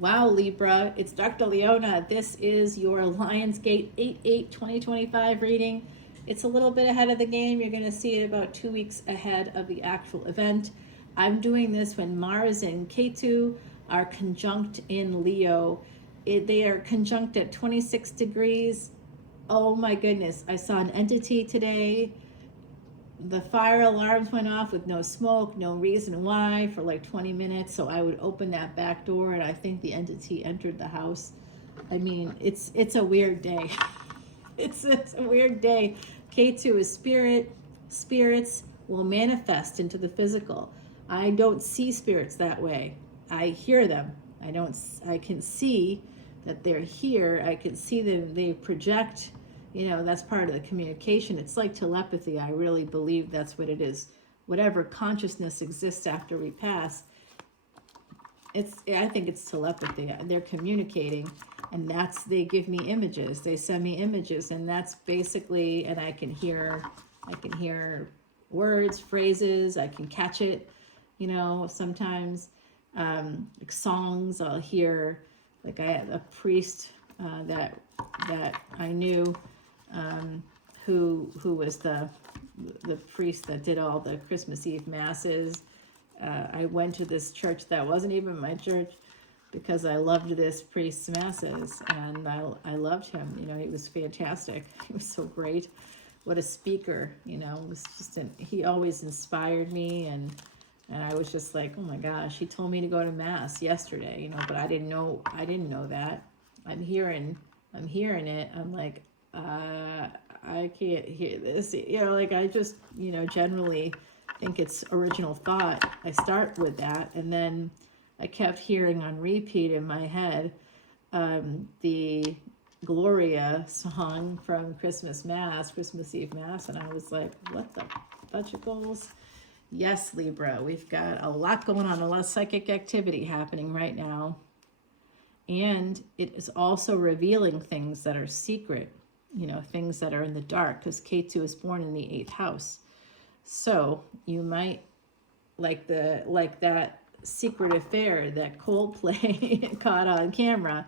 Wow, Libra, it's Dr. Leona. This is your Lionsgate 8/8/2025 reading. It's a little bit ahead of the game. You're going to see it about 2 weeks ahead of the actual event. I'm doing this when Mars and Ketu are conjunct in Leo. They are conjunct at 26 degrees. Oh my goodness. I saw an entity today. The fire alarms went off with no smoke, no reason why, for like 20 minutes. So I would open that back door, and I think the entity entered the house. I mean, it's a weird day. it's a weird day. K2 is spirit. Spirits will manifest into the physical. I don't see spirits that way. I hear them. I can see that they're here. I can see them. They project. That's part of the communication. It's like telepathy. I really believe that's what it is. Whatever consciousness exists after we pass, I think it's telepathy. They're communicating, and they give me images. They send me images, and that's basically, and I can hear words, phrases. I can catch it, sometimes, like songs. I'll hear, like I had a priest that I knew, who was the priest that did all the Christmas Eve masses. I went to this church that wasn't even my church because I loved this priest's masses, and I loved him. He was fantastic. He was so great. What a speaker. It was just he always inspired me, and I was just like, oh my gosh, he told me to go to mass yesterday, but I didn't know that. I'm hearing it. I'm like, I can't hear this. I just, generally think it's original thought. I start with that, and then I kept hearing on repeat in my head the Gloria song from Christmas Eve Mass, and I was like, what the fudgicles? Yes, Libra, we've got a lot going on, a lot of psychic activity happening right now. And it is also revealing things that are secret, things that are in the dark, because K2 is born in the 8th house. So you might, like that secret affair that Coldplay caught on camera,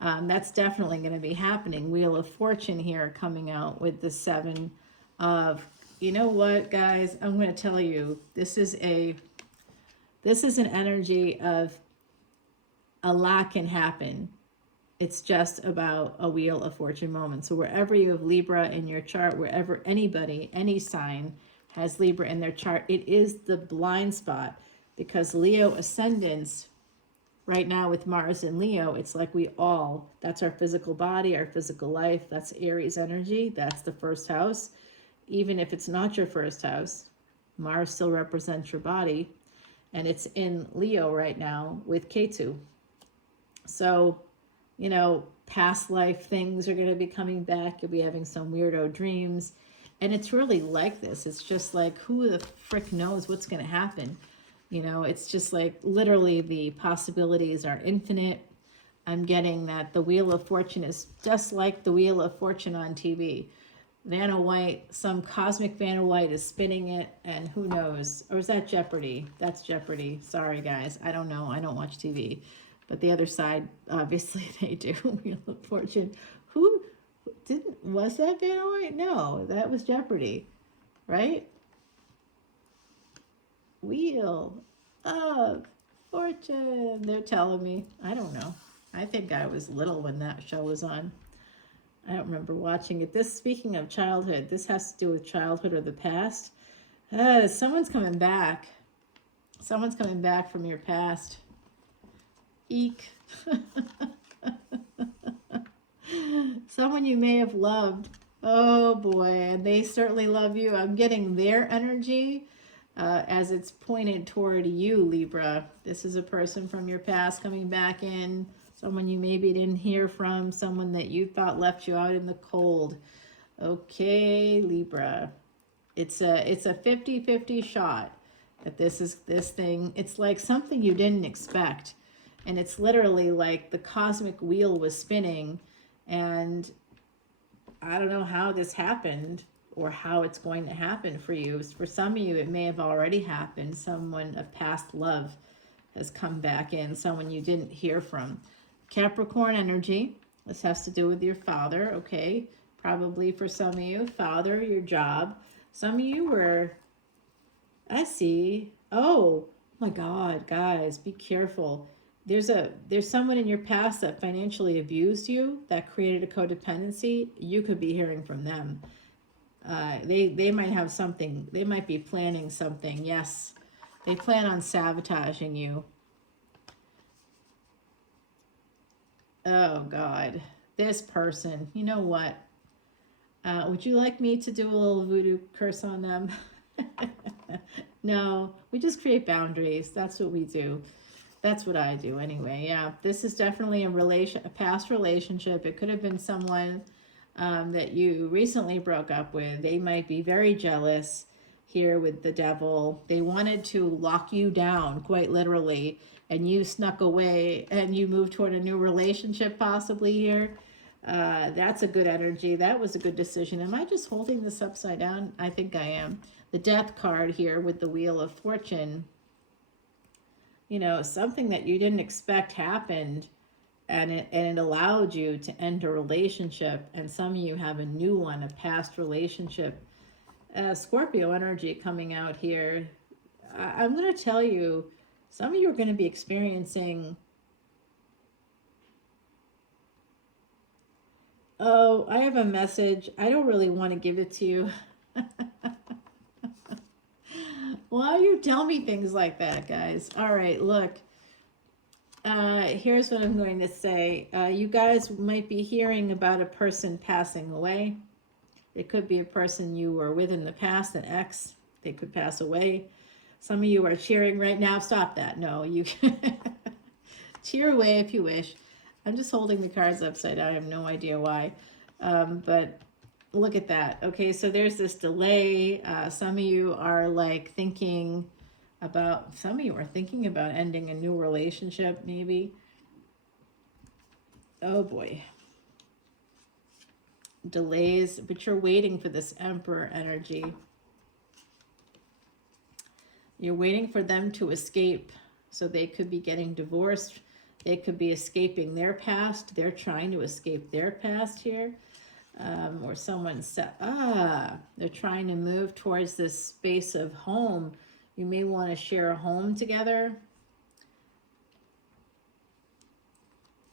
that's definitely going to be happening. Wheel of Fortune here coming out with the 7 of, what, guys, I'm going to tell you, this is an energy of a lot can happen. It's just about a Wheel of Fortune moment. So wherever you have Libra in your chart, wherever anybody, any sign has Libra in their chart, it is the blind spot, because Leo ascendants right now with Mars and Leo, it's like that's our physical body, our physical life. That's Aries energy. That's the first house. Even if it's not your first house, Mars still represents your body. And it's in Leo right now with Ketu. So, past life things are going to be coming back. You'll be having some weirdo dreams. And it's really like this. It's just like, who the frick knows what's going to happen? It's just like literally the possibilities are infinite. I'm getting that the Wheel of Fortune is just like the Wheel of Fortune on TV. Vanna White, some cosmic Vanna White is spinning it, and who knows? Or is that Jeopardy? That's Jeopardy. Sorry, guys. I don't know. I don't watch TV. But the other side, obviously, they do. Wheel of Fortune. Was that Vanna White? No, that was Jeopardy, right? Wheel of Fortune. They're telling me. I don't know. I think I was little when that show was on. I don't remember watching it. Speaking of childhood, this has to do with childhood or the past. Someone's coming back. Someone's coming back from your past. Eek. Someone you may have loved. Oh boy, and they certainly love you. I'm getting their energy as it's pointed toward you, Libra. This is a person from your past coming back in. Someone you maybe didn't hear from. Someone that you thought left you out in the cold. Okay, Libra. It's a 50-50 shot that this thing. It's like something you didn't expect. And it's literally like the cosmic wheel was spinning, and I don't know how this happened or how it's going to happen for you. For some of you, it may have already happened. Someone of past love has come back in, someone you didn't hear from. Capricorn energy, this has to do with your father, okay? Probably for some of you, father, your job. Some of you were, I see, oh my God, guys, be careful. There's someone in your past that financially abused you, that created a codependency. You could be hearing from them. They might have something, they might be planning something. Yes, they plan on sabotaging you. Oh God, this person, you know what? Would you like me to do a little voodoo curse on them? No, we just create boundaries. That's what we do. That's what I do anyway. Yeah, this is definitely a past relationship. It could have been someone that you recently broke up with. They might be very jealous here with the devil. They wanted to lock you down, quite literally, and you snuck away and you moved toward a new relationship possibly here. That's a good energy. That was a good decision. Am I just holding this upside down? I think I am. The Death card here with the Wheel of Fortune. You know, something that you didn't expect happened, and it allowed you to end a relationship, and some of you have a new one, a past relationship. Scorpio energy coming out here. I'm going to tell you, some of you are going to be experiencing, oh, I have a message. I don't really want to give it to you. Why you tell me things like that, guys? All right, look. Here's what I'm going to say. You guys might be hearing about a person passing away. It could be a person you were with in the past, an ex. They could pass away. Some of you are cheering right now. Stop that. No, you can cheer away if you wish. I'm just holding the cards upside down. I have no idea why. But look at that. Okay, so there's this delay. Some of you are like thinking about, some of you are thinking about ending a new relationship, maybe. Oh boy. Delays, but you're waiting for this Emperor energy. You're waiting for them to escape. So they could be getting divorced. They could be escaping their past. They're trying to escape their past here. Or someone said, they're trying to move towards this space of home. You may want to share a home together.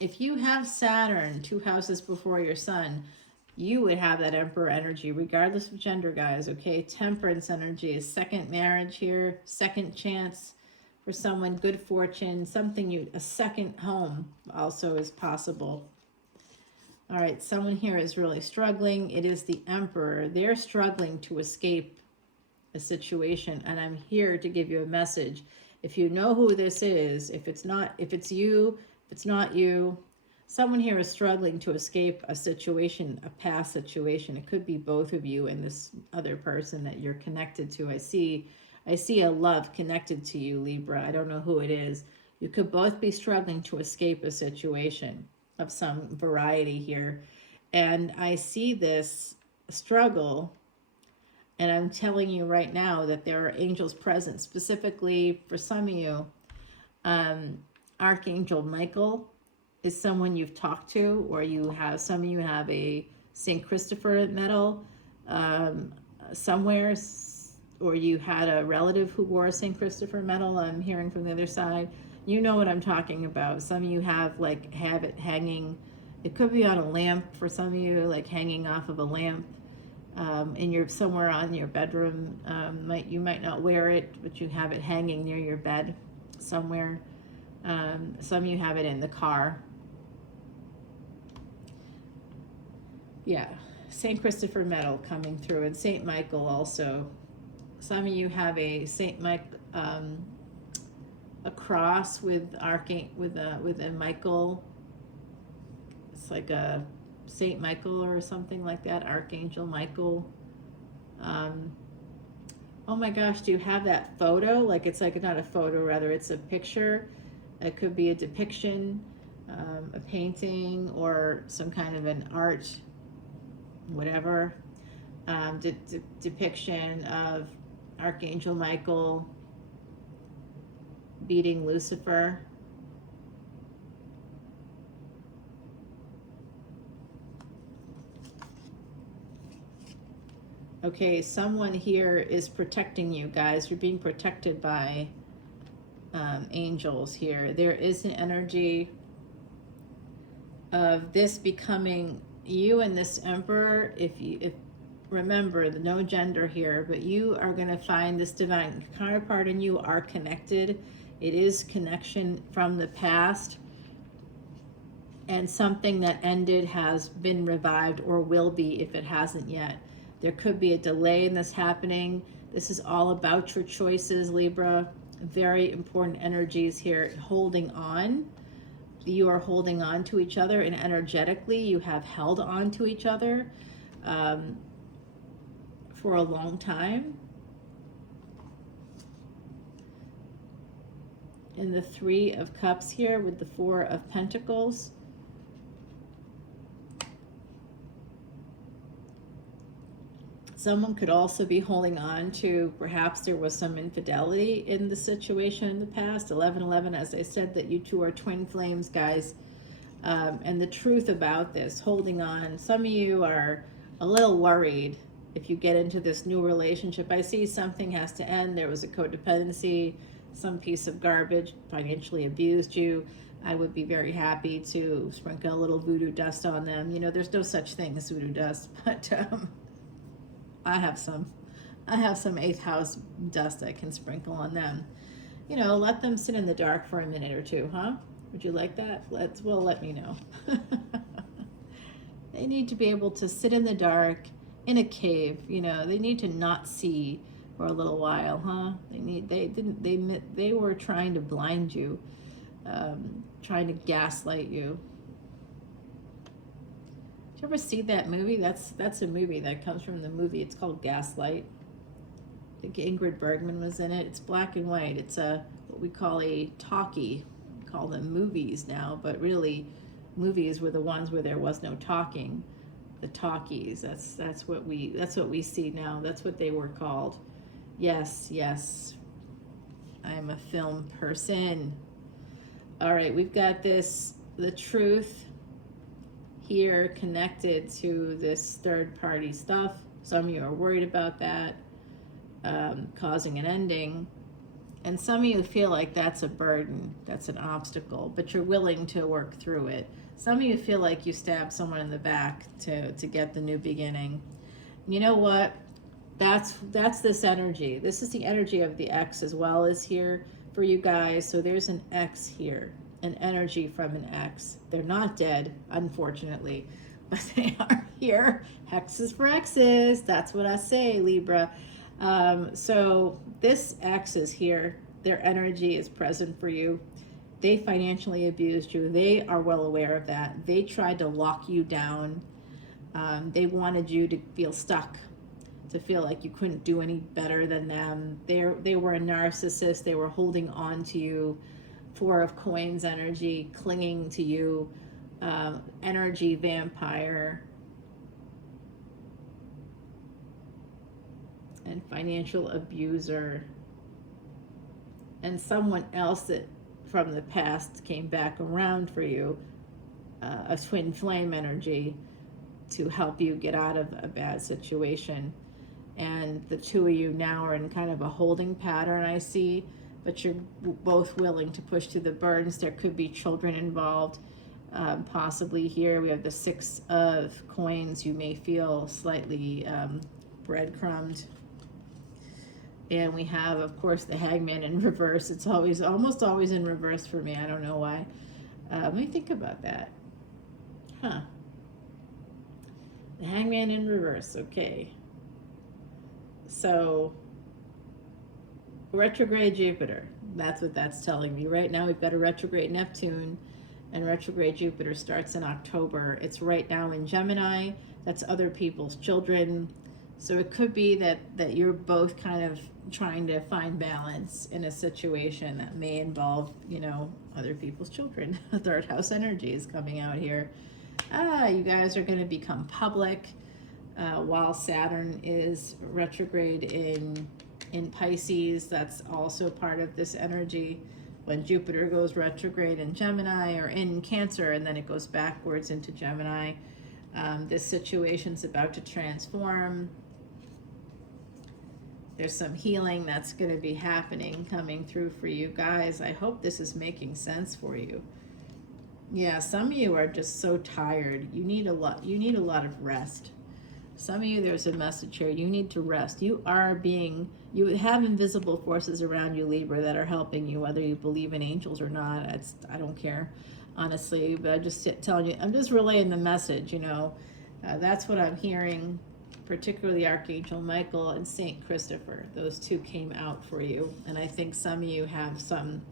If you have Saturn 2 houses before your sun, you would have that Emperor energy, regardless of gender, guys, okay? Temperance energy is second marriage here, second chance for someone, good fortune, something a second home also is possible. All right, someone here is really struggling. It is the Emperor. They're struggling to escape a situation, and I'm here to give you a message. If you know who this is, if it's you, if it's not you, someone here is struggling to escape a situation, a past situation. It could be both of you and this other person that you're connected to. I see a love connected to you, Libra. I don't know who it is. You could both be struggling to escape a situation of some variety here. And I see this struggle, and I'm telling you right now that there are angels present, specifically for some of you. Archangel Michael is someone you've talked to, or some of you have a St. Christopher medal somewhere, or you had a relative who wore a St. Christopher medal. I'm hearing from the other side. You know what I'm talking about. Some of you have it hanging. It could be on a lamp for some of you, like hanging off of a lamp somewhere on your bedroom. You might not wear it, but you have it hanging near your bed somewhere. Some of you have it in the car. Yeah, St. Christopher medal coming through, and St. Michael also. Some of you have a St. Mike, a cross with a Michael. It's like a St. Michael or something like that, Archangel Michael. Oh my gosh, do you have that photo? Like, it's like not a photo, rather it's a picture. It could be a depiction, a painting, or some kind of an art, whatever, depiction of Archangel Michael. beating Lucifer. Okay, someone here is protecting you guys. You're being protected by angels here. There is an energy of this becoming you and this emperor. If remember, the no gender here, but you are going to find this divine counterpart and you are connected. It is connection from the past, and something that ended has been revived or will be if it hasn't yet. There could be a delay in this happening. This is all about your choices, Libra. Very important energies here. Holding on. You are holding on to each other, and energetically you have held on to each other for a long time. In the Three of Cups here with the Four of Pentacles. Someone could also be holding on to, perhaps there was some infidelity in the situation in the past. 1111, as I said, that you two are twin flames, guys. And the truth about this, holding on. Some of you are a little worried if you get into this new relationship. I see something has to end. There was a codependency, some piece of garbage financially abused you. I would be very happy to sprinkle a little voodoo dust on them. You know, there's no such thing as voodoo dust, but I have some 8th house dust I can sprinkle on them. You know, let them sit in the dark for a minute or two, huh? Would you like that? Let me know. They need to be able to sit in the dark in a cave. You know, they need to not see for a little while, huh? They were trying to blind you, trying to gaslight you. Did you ever see that movie? That's a movie that comes from the movie. It's called Gaslight. I think Ingrid Bergman was in it. It's black and white. It's what we call a talkie. We call them movies now, but really movies were the ones where there was no talking. The talkies. That's what we see now. That's what they were called. Yes. I'm a film person. All right, we've got this, the truth here connected to this third party stuff. Some of you are worried about that causing an ending, and some of you feel like that's a burden, that's an obstacle, but you're willing to work through it. Some of you feel like you stabbed someone in the back to get the new beginning. You know what? That's this energy. This is the energy of the X as well as here for you guys. So there's an X here, an energy from an X. They're not dead, unfortunately, but they are here. Hexes for X's. That's what I say, Libra. So this X is here. Their energy is present for you. They financially abused you. They are well aware of that. They tried to lock you down. They wanted you to feel stuck, to feel like you couldn't do any better than them. They were a narcissist. They were holding on to you. Four of Coins energy, clinging to you. Energy vampire. And financial abuser. And someone else that from the past came back around for you. A twin flame energy to help you get out of a bad situation. And the two of you now are in kind of a holding pattern, I see, but you're both willing to push through the burdens. There could be children involved, possibly here. We have the Six of Coins. You may feel slightly breadcrumbed. And we have, of course, the Hangman in reverse. It's almost always in reverse for me. I don't know why. Let me think about that. Huh. The Hangman in reverse, okay. So, retrograde Jupiter, that's what that's telling me. Right now we've got a retrograde Neptune, and retrograde Jupiter starts in October. It's right now in Gemini. That's other people's children. So it could be that you're both kind of trying to find balance in a situation that may involve, you know, other people's children. Third house energy is coming out here. You guys are going to become public while Saturn is retrograde in Pisces. That's also part of this energy. when Jupiter goes retrograde in Gemini or in Cancer, and then it goes backwards into Gemini. This situation's about to transform. There's some healing that's going to be happening, coming through for you guys. I hope this is making sense for you. Yeah, some of you are just so tired. You need a lot of rest. Some of you, there's a message here. You need to rest. You have invisible forces around you, Libra, that are helping you, whether you believe in angels or not. I don't care, honestly, but I'm just telling you, I'm just relaying the message, you know. That's what I'm hearing, particularly Archangel Michael and Saint Christopher. Those two came out for you, and I think some of you have some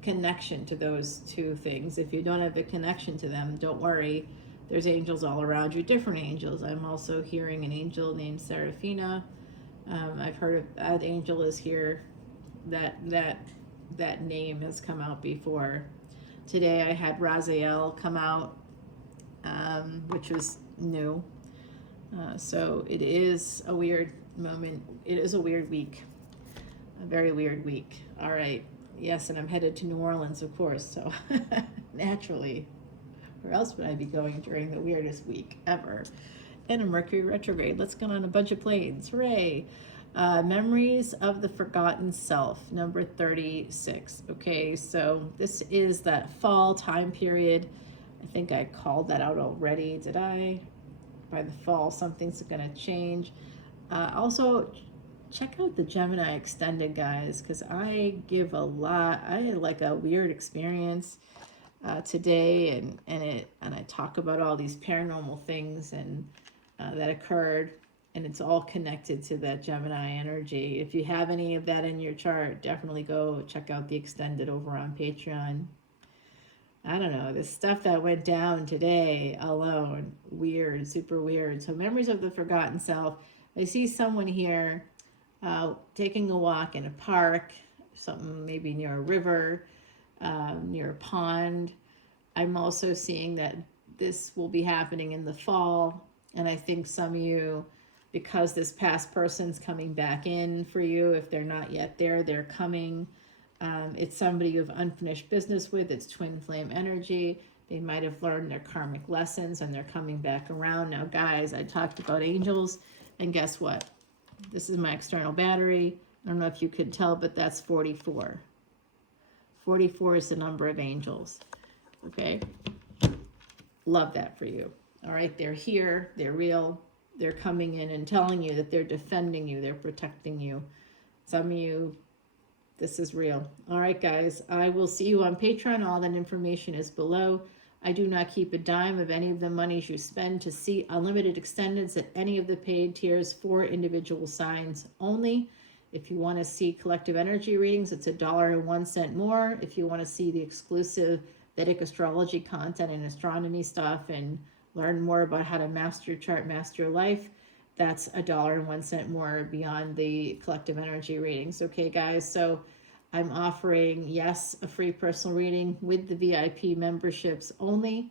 connection to those two things. If you don't have a connection to them, don't worry. There's angels all around you, different angels. I'm also hearing an angel named Seraphina. I've heard of that angel is here. That name has come out before. Today I had Raziel come out, which was new. So it is a weird moment. It is a weird week. A very weird week. All right. Yes, and I'm headed to New Orleans, of course. So naturally. Where else would I be going during the weirdest week ever? And a Mercury retrograde. Let's go on a bunch of planes. Hooray. Memories of the Forgotten Self, number 36. Okay, so this is that fall time period. I think I called that out already. Did I? By the fall, something's going to change. Also, check out the Gemini Extended, guys, because I had like a weird experience today, and I talk about all these paranormal things and that occurred, and it's all connected to that Gemini energy. If you have any of that in your chart, definitely go check out the Extended over on Patreon. I don't know, this stuff that went down today alone, weird, super weird. So memories of the forgotten self. I see someone here taking a walk in a park, something maybe near a river, near a pond. I'm also seeing that this will be happening in the fall, and I think some of you, because this past person's coming back in for you, if they're not yet there, they're coming. It's somebody you have unfinished business with. It's twin flame energy. They might have learned their karmic lessons and they're coming back around. Now, guys, I talked about angels, and guess what? This is my external battery. I don't know if you could tell, but that's 44. 44 is the number of angels. Okay? Love that for you. All right? They're here. They're real. They're coming in and telling you that they're defending you. They're protecting you. Some of you, this is real. All right, guys. I will see you on Patreon. All that information is below. I do not keep a dime of any of the monies you spend to see unlimited extendeds at any of the paid tiers for individual signs only. If you want to see collective energy readings, it's $1.01 more. If you want to see the exclusive Vedic astrology content and astronomy stuff and learn more about how to master your chart, master your life, that's $1.01 more beyond the collective energy readings. Okay, guys, so I'm offering, yes, a free personal reading with the VIP memberships only.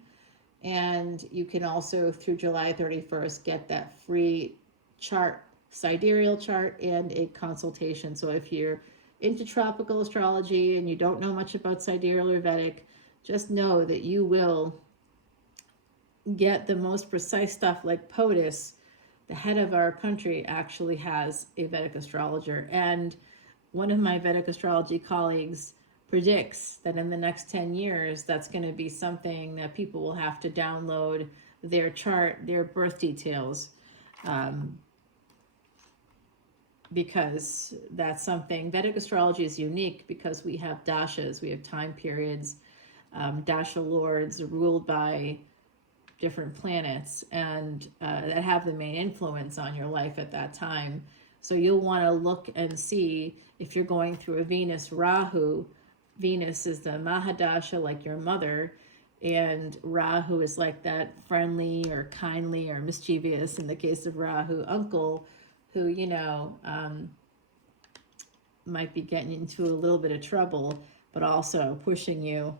And you can also, through July 31st, get that free chart, sidereal chart, and a consultation. So if you're into tropical astrology and you don't know much about sidereal or Vedic, just know that you will get the most precise stuff. Like POTUS, the head of our country, actually has a Vedic astrologer. And one of my Vedic astrology colleagues predicts that in the next 10 years, that's going to be something that people will have to download their chart, their birth details, because that's something. Vedic astrology is unique because we have dashas, we have time periods, dasha lords ruled by different planets, and that have the main influence on your life at that time. So you'll want to look and see if you're going through a Venus Rahu. Venus is the Mahadasha, like your mother, and Rahu is like that friendly or kindly or mischievous, in the case of Rahu, uncle, who, you know, might be getting into a little bit of trouble, but also pushing you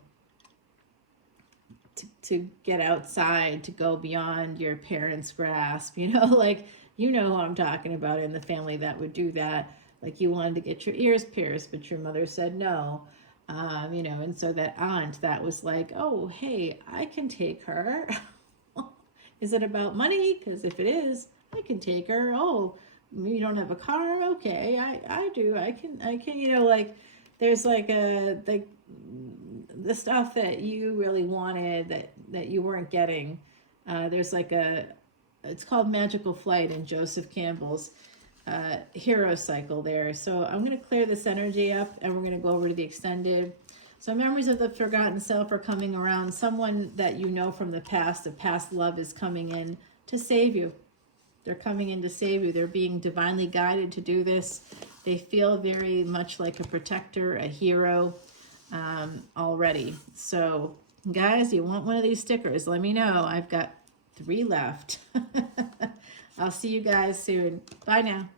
to get outside, to go beyond your parents' grasp, you know, like, you know who I'm talking about in the family that would do that. like you wanted to get your ears pierced, but your mother said no. You know, and so that aunt that was like, oh, hey, I can take her. Is it about money? Because if it is, I can take her. Oh, you don't have a car? Okay, I do. I can, you know, like, there's like the stuff that you really wanted that you weren't getting. There's like it's called Magical Flight in Joseph Campbell's hero cycle there. So I'm going to clear this energy up and we're going to go over to the extended. So memories of the forgotten self are coming around. Someone that you know from the past, a past love, is coming in to save you. They're coming in to save you. They're being divinely guided to do this. They feel very much like a protector, a hero already. So guys, you want one of these stickers, let me know. I've got 3 left. I'll see you guys soon. Bye now.